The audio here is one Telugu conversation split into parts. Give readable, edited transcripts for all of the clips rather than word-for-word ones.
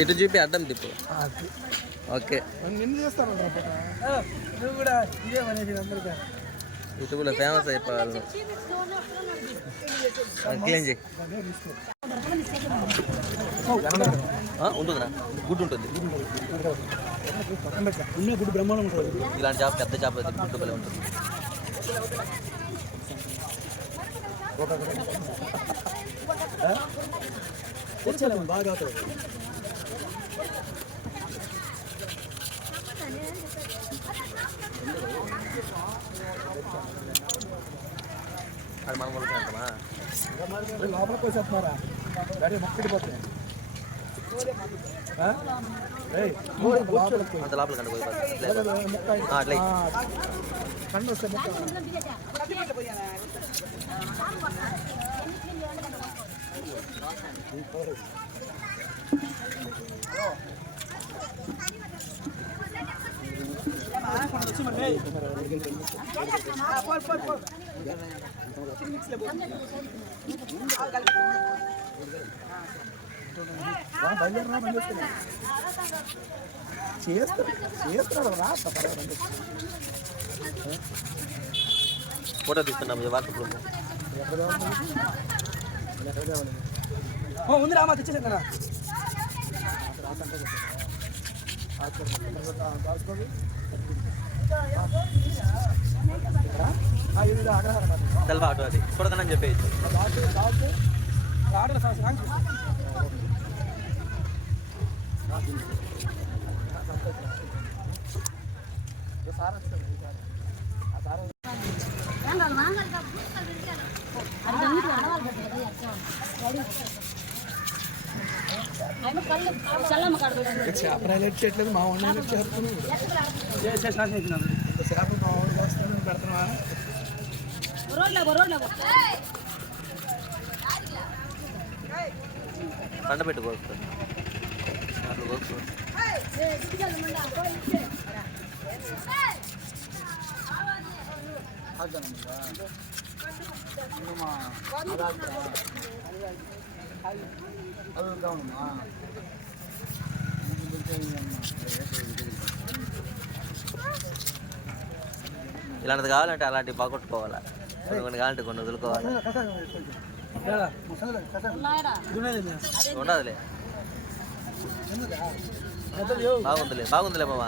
ఇటు చూపి అడ్డం తిప్పు. ఓకే నిన్ను చేస్తాను నువ్వు కూడా ఇదే అనేది అందరికీ యూట్యూబ్లో ఫేమస్ అయిపోవాలి. క్లీన్ చేయి. ఉంటుందిరా, గుడ్డు ఉంటుంది. గుడ్డు బ్రహ్మాండం ఉంటుంది. ఇలాంటి చేప పెద్ద చేప గుడ్డు బలే ఉంటుంది. బాగా అది మనం కొనుక్కుంటామా? లోపలికి వచ్చేస్తున్నారా గాడి మొక్కడిపోతుంది. అంత లోపల కంటే పోయి అట్లా కన్ను వస్తే మొక్క చేస్తారు రా. ఫోటో తీసుకున్నాం వాట్సాప్లో. ఉంది రామా తెచ్చేసాను కదా. తెలవా ఆటో అది చూడకనని చెప్పేయచ్చు. చేపలు హైలైట్ చేయట్లేదు, మా వాళ్ళు హైలైట్ చేస్తున్నాను. చేపలు మా వాళ్ళు వస్తాను పెడుతున్నా. పండ పెట్టుకోవచ్చు అట్లా కోసుకో. ఇలాంటిది కావాలంటే అలాంటివి బాగొట్టుకోవాలా. కొన్ని కావాలంటే కొన్ని వదులుకోవాలి. ఉండదులే, బాగుందిలే బాగుందిలే మామ.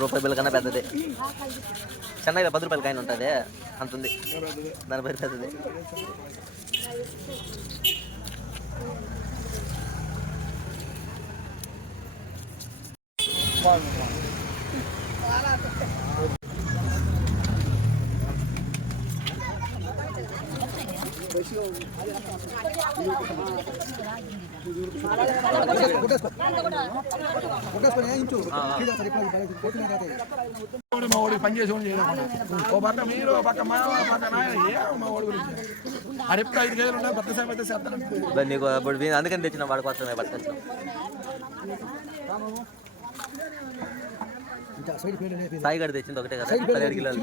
రూపాయి బిల్ల కన్నా పెద్దదే. చెన్నైలో 10 రూపాయల కాయన ఉంటుంది, అంత ఉంది. దాని పేరు పెద్దదే. మా వాడికి పని చేసి ఓ పక్క మీరు పక్క మా పక్క మా వాడి గురించి అది ఎప్పుడు 5 కేజీలు ఉన్నాయి. పెద్ద సేపు అయితే చేస్తాను నీకు ఇప్పుడు అందుకని తెచ్చిన వాడి కోసమే పట్టుకొచ్చాం. సాయి గడి తెచ్చింది ఒకటే కదా, 17 కిలోలు.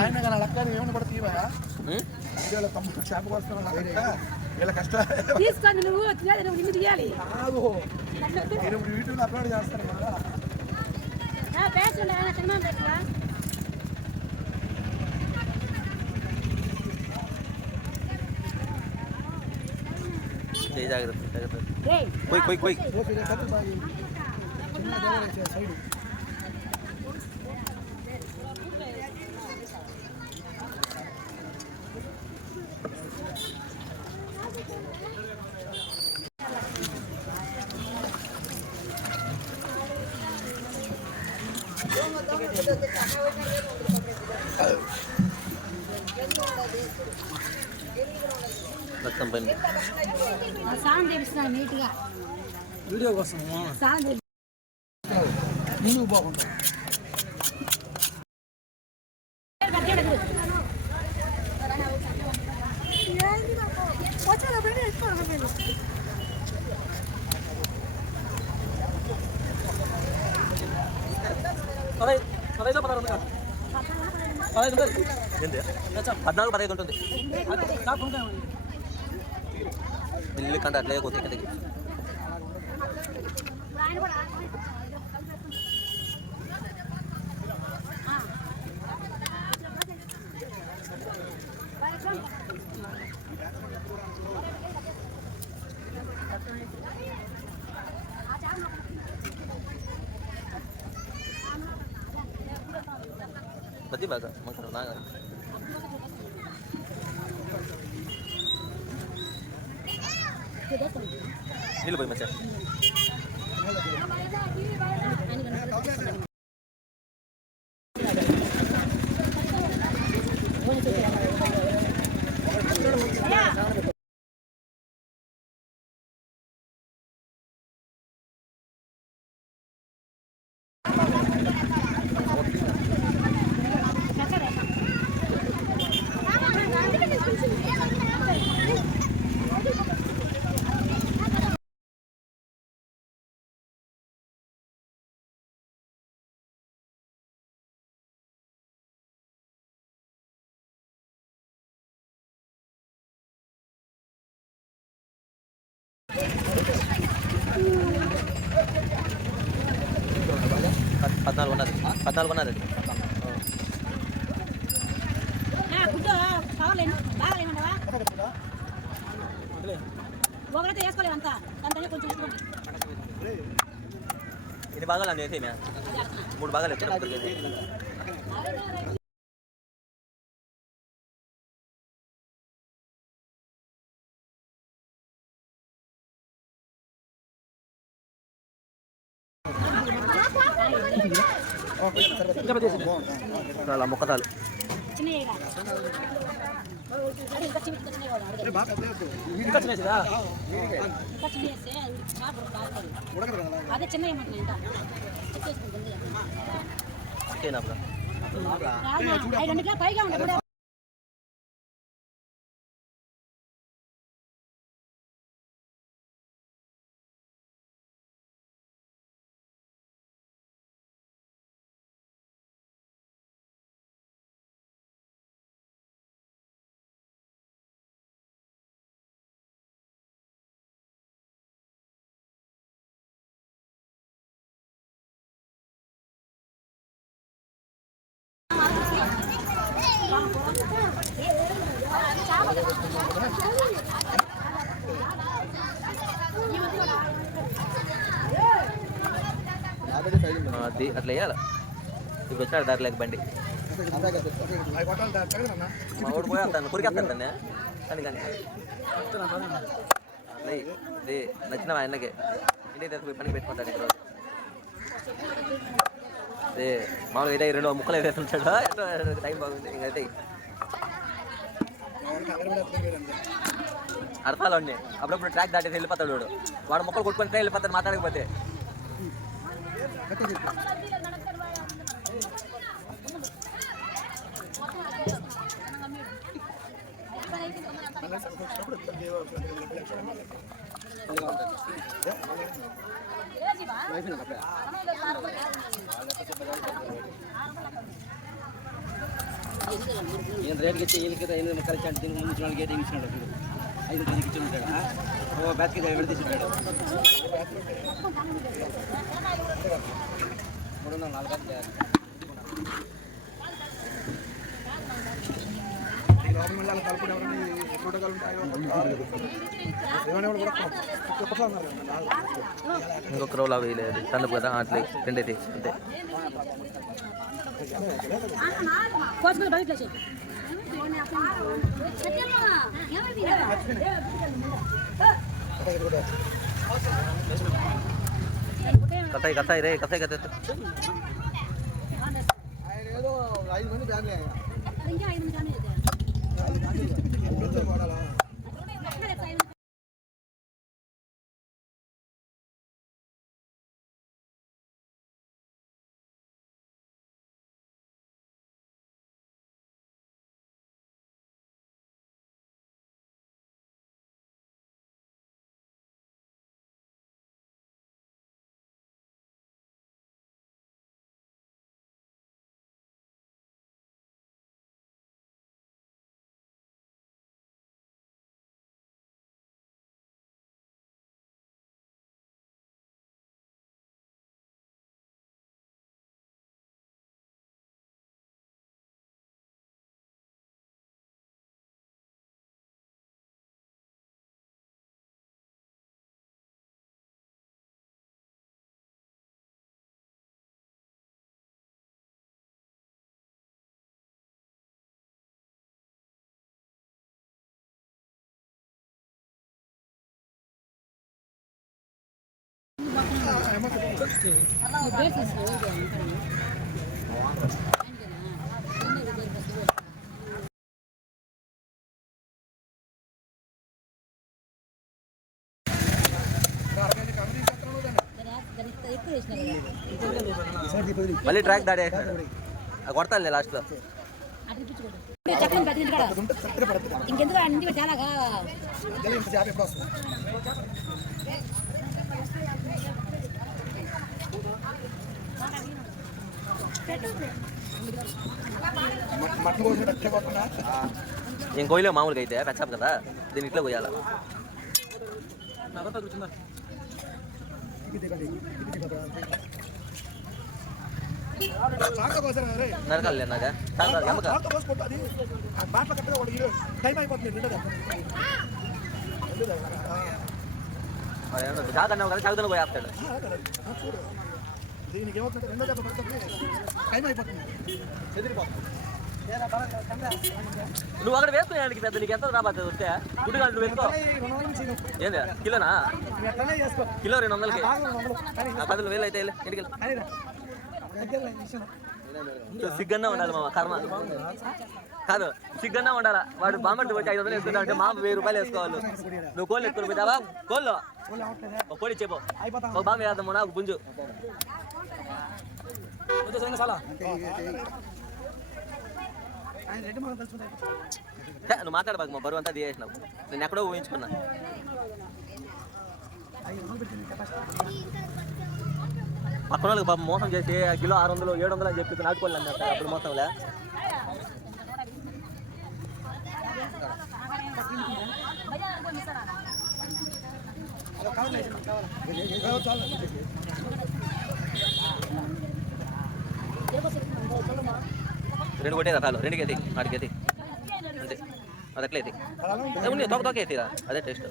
ఆయన కానీ లెక్క ఏమన్నా కూడా తీవా చేపకు వస్తున్నా వీళ్ళ కష్టాలు యూట్యూబ్ అప్లోడ్ చేస్తారు కదా. జాగ్రత్త పోయి పోయి రక్తం పైన సాయం చేపిస్తున్నాను నీట్గా వీడియో కోసం సాయం ముందుకు బాగుంటుంది. ఏంటి 14-15 ఉంటుంది ఇల్లు కంటే అట్లే కొద్ది కిందకి బతి బాగా మాకు నాగా నీళ్ళు పోయి మంచిగా పద్నాలుగు ఉన్నది ఒకరితో వేసుకోలేము అంతా దాంతో కొంచెం వేసుకోండి. ఎన్ని భాగాలు అండి అయితే 3 భాగాలు ఎక్కడ చాలా మొక్కతాలు అదే చిన్న 2 పైగా ఉండదు. అది అట్లా వేయాలి. ఇప్పుడు వచ్చాడు దారి లేక బండి మా ఊడు పోయి అంటాను కురికేస్తాను దాన్ని కానీ ఇది నచ్చిన ఆయనకి ఇంటికి తీసుకుపోయి పని పెట్టుకుంటాను ఇక్కడ అదే మామూలుగా అయితే 2 ముక్కలు వేస్తుంటాడు ఎట్లా టైం బాగుంది ఇంకైతే అర్థాలు అండి అప్పుడప్పుడు ట్రాక్ దాటి వెళ్ళిపోతాడు వాడు మొక్కలు కొట్టుకుంటే వెళ్ళిపోతాడు మాట్లాడకపోతే రేట్కి ఇచ్చి వీళ్ళకి 8 ముక్కలు ఇచ్చాడు దీనికి ముందు ఇచ్చిన వాళ్ళకి ఇచ్చినాడు 5 10 ఇచ్చి ఉంటాడు ఓ బ్యాచ్కి విడతీసి ఉంటాడు 3-4 ఇంకొక రోజు అవి లేదు తనుపు కదా అట్లే 2 అయితే అంతే కథాయి రే కథాయి కథ ఇంకా 5 మంది మళ్ళీ ట్రాక్ దాడే కొడతాలే లాస్ట్లో. చక్కని ప్రతి కూడా ఇంకెందుకు ఇంటికి చాలాగా నేను కోయిలో మామూలుగా అయితే పెంచాపు కదా, దీన్ని ఇట్లా పోయాల. నరకాలి నాగా చాకన్నావు కదా, చాకుతాను పోయేస్తాడు. దీనికి ఏమవుతుంది, రెండో దెబ్బ పడుతుంది, టైం అయిపోతుంది. నువ్వు అక్కడ వేసుకునేవాడికి పెద్ద నీకు ఎంత రాబోతుంది వస్తే గుడ్డుగా నువ్వు వేసుకో. ఏంది కిలోనా? కిలో 200కి 10,000 అయితే ఇంటికి సిగ్గన్నా ఉండాలి మామ, కర్మ కాదు, సిగ్గన్నా ఉండాలా. వాడు బామ్మడి వచ్చి 500 వేసుకుంటా అంటే మా 1000 రూపాయలు వేసుకోవాలి. నువ్వు కోళ్ళు ఎక్కువ పోతావా? కోళ్ళు ఒక కోడి చెప్పు, ఒక బాగా వేద్దాము నాకు పుంజు. నువ్వు మాట్లాడబాకు, మా బరువు అంతా తీసేసినావు. నేను ఎక్కడో ఊహించుకున్నా. పక్కన వాళ్ళకి పాపం మోసం చేసి కిలో 600 700 అని చెప్పి నాటుకోవాలి అన్నట్టు అప్పుడు మొత్తంలో. రెండు కొట్టేదా కాదు, రెండుకి ఎత్తి వాడికి ఎత్తి అంతే, అది ఎట్లా ఎత్తి ఉంది తొక్క ఎత్తిరా, అదే టేస్ట్.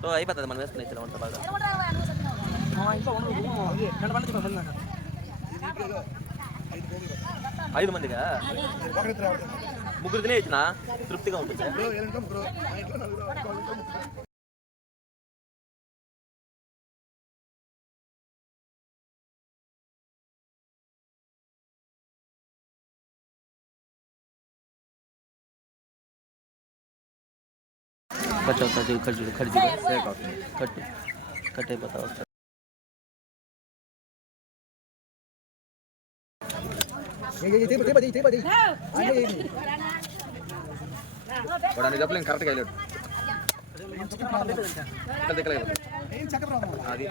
సో అయిపోతుంది మనం వేసుకునే వంట బాగా. 5 మందిగా 3 తినే ఇచ్చిన తృప్తిగా ఉంటుంది. కట్ అవుతుంది, కట్ అయిపోతా వస్తుంది. వాడు చెప్పలేం కరెక్ట్గా వెళ్ళాడు. అది